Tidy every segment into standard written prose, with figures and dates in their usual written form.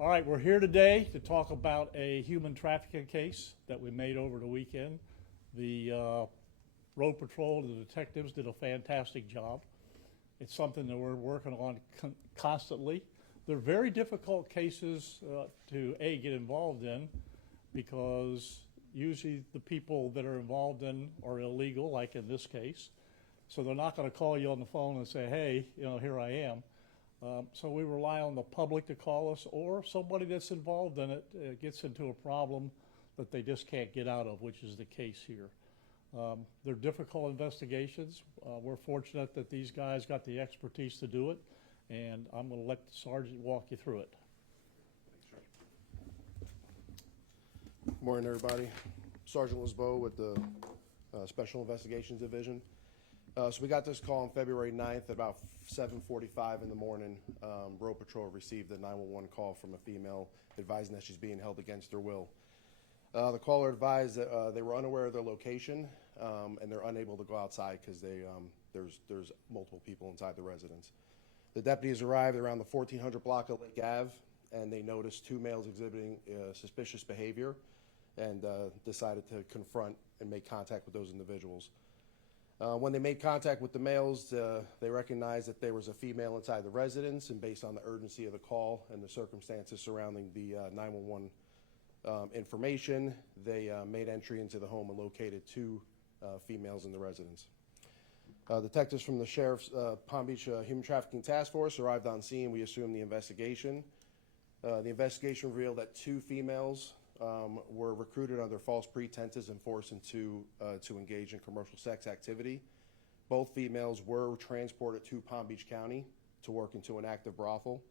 All right, we're here today to talk about a human trafficking case that we made over the weekend. The Road Patrol, the detectives did a fantastic job. It's something that we're working on constantly. They're very difficult cases to get involved in, because usually the people that are involved in are illegal, like in this case. So they're not going to call you on the phone and say, hey, here I am. So we rely on the public to call us, or somebody that's involved in it gets into a problem that they just can't get out of, which is the case here. They're difficult investigations. We're fortunate that these guys got the expertise to do it, and I'm going to let the sergeant walk you through it. Good morning, everybody. Sergeant Lisboa with the Special Investigations Division. So we got this call on February 9th at about 7:45 in the morning. Road Patrol received a 911 call from a female advising that she's being held against her will. The caller advised that they were unaware of their location, and they're unable to go outside because there's multiple people inside the residence. The deputies arrived around the 1400 block of Lake Ave, and they noticed two males exhibiting suspicious behavior, and decided to confront and make contact with those individuals. When they made contact with the males, they recognized that there was a female inside the residence, and based on the urgency of the call and the circumstances surrounding the 911 information, they made entry into the home and located two females in the residence. Detectives from the Sheriff's Palm Beach Human Trafficking Task Force arrived on scene. We assumed the investigation. The investigation revealed that two females were recruited under false pretenses and forced into to engage in commercial sex activity. Both females were transported to Palm Beach County to work into an active brothel.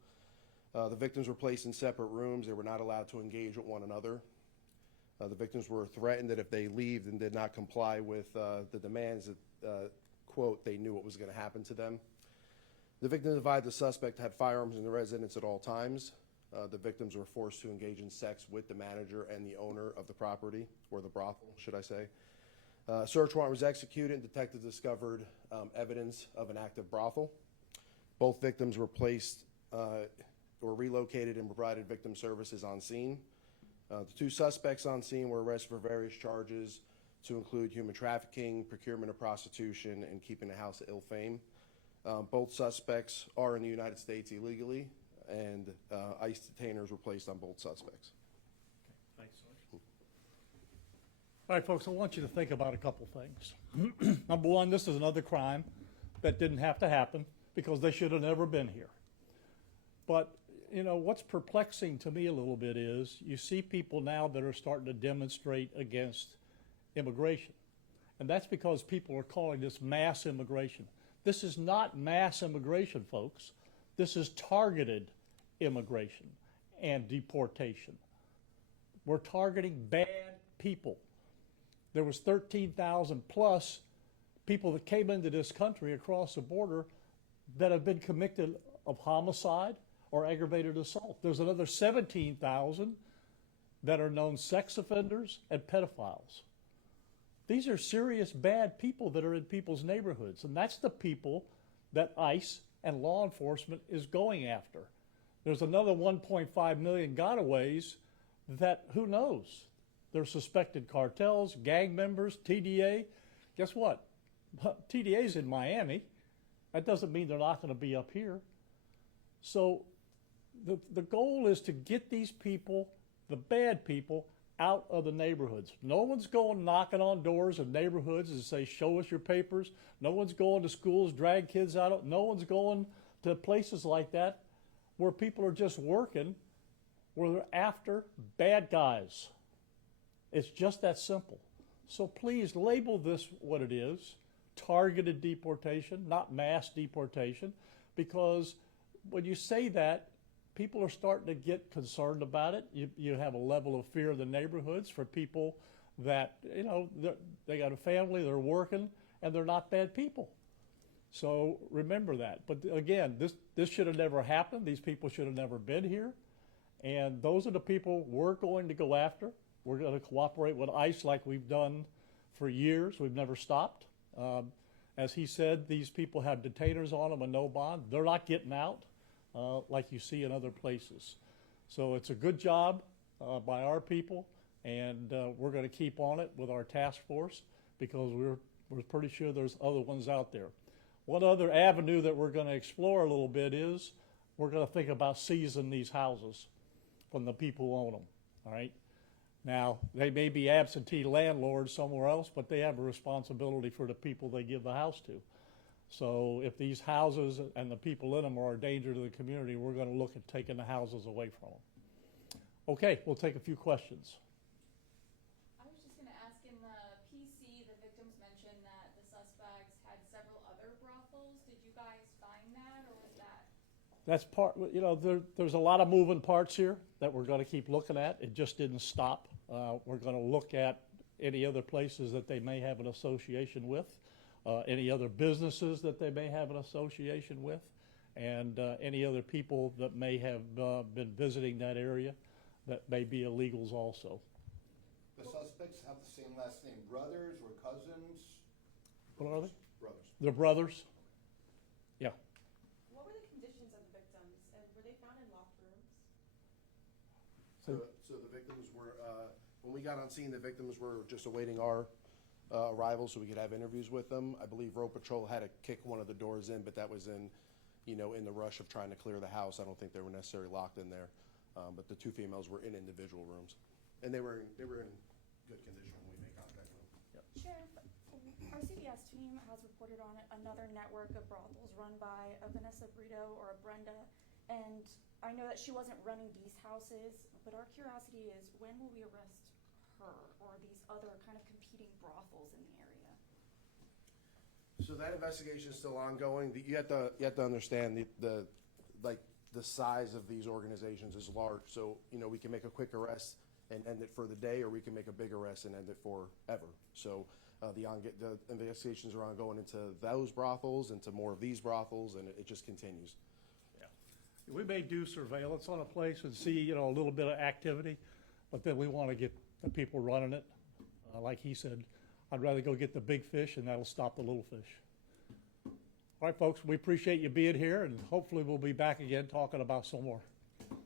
The victims were placed in separate rooms. They were not allowed to engage with one another. The victims were threatened that if they left and did not comply with the demands, that, quote, they knew what was going to happen to them. The victims advised the suspect had firearms in the residence at all times. The victims were forced to engage in sex with the manager and the owner of the property, or the brothel, should I say. A search warrant was executed, and detectives discovered evidence of an active brothel. Both victims were relocated and provided victim services on scene. The two suspects on scene were arrested for various charges, to include human trafficking, procurement of prostitution, and keeping a house of ill fame. Both suspects are in the United States illegally, and ICE detainers were placed on both suspects. Okay, thanks, Sergeant. All right, folks, I want you to think about a couple things. Number one, this is another crime that didn't have to happen, because they should have never been here. But, what's perplexing to me a little bit is you see people now that are starting to demonstrate against immigration. And that's because people are calling this mass immigration. This is not mass immigration, folks. This is targeted immigration and deportation. We're targeting bad people. There was 13,000 plus people that came into this country across the border that have been convicted of homicide or aggravated assault. There's another 17,000 that are known sex offenders and pedophiles. These are serious bad people that are in people's neighborhoods, and that's the people that ICE and law enforcement is going after. There's another 1.5 million gotaways that, who knows? They're suspected cartels, gang members, TDA. Guess what? TDA's in Miami. That doesn't mean they're not going to be up here. So the goal is to get these people, the bad people, out of the neighborhoods. No one's going knocking on doors of neighborhoods and say, show us your papers. No one's going to schools, drag kids out. No one's going to places like that where people are just working, where they're after bad guys. It's just that simple. So please label this what it is, targeted deportation, not mass deportation, because when you say that, people are starting to get concerned about it. You have a level of fear in the neighborhoods for people that, they got a family, they're working, and they're not bad people. So remember that. But again, this should have never happened. These people should have never been here. And those are the people we're going to go after. We're going to cooperate with ICE like we've done for years. We've never stopped. As he said, these people have detainers on them and no bond. They're not getting out like you see in other places. So it's a good job by our people, and we're going to keep on it with our task force because we're pretty sure there's other ones out there. One other avenue that we're going to explore a little bit is we're going to think about seizing these houses from the people who own them, all right? Now, they may be absentee landlords somewhere else, but they have a responsibility for the people they give the house to. So if these houses and the people in them are a danger to the community, we're going to look at taking the houses away from them. Okay, we'll take a few questions. I was just going to ask, in the PC, the victims mentioned that the suspects had several other brothels. Did you guys find that, or was that? That's part, you know, there's a lot of moving parts here that we're going to keep looking at. It just didn't stop. We're going to look at any other places that they may have an association with, any other businesses that they may have an association with, and any other people that may have been visiting that area that may be illegals also. The suspects have the same last name, brothers or cousins? What are they? Brothers. They're brothers. Yeah. What were the conditions of the victims, and were they found in locked rooms? So the victims were, when we got on scene, the victims were just awaiting our arrival so we could have interviews with them. I believe Road Patrol had to kick one of the doors in, but that was in the rush of trying to clear the house. I don't think they were necessarily locked in there. But the two females were in individual rooms, and they were in good condition when we made contact with them. Sheriff, our CBS team has reported on another network of brothels run by a Vanessa Brito or a Brenda, and I know that she wasn't running these houses, but our curiosity is, when will we arrest her or these other kind of competing brothels in the area? So that investigation is still ongoing. You have to understand the size of these organizations is large. So we can make a quick arrest and end it for the day, or we can make a big arrest and end it forever. So the investigations are ongoing into those brothels, into more of these brothels, and it just continues. Yeah. We may do surveillance on a place and see, a little bit of activity, but then we want to get the people running it. Like he said, I'd rather go get the big fish, and that'll stop the little fish. All right, folks, we appreciate you being here, and hopefully we'll be back again talking about some more.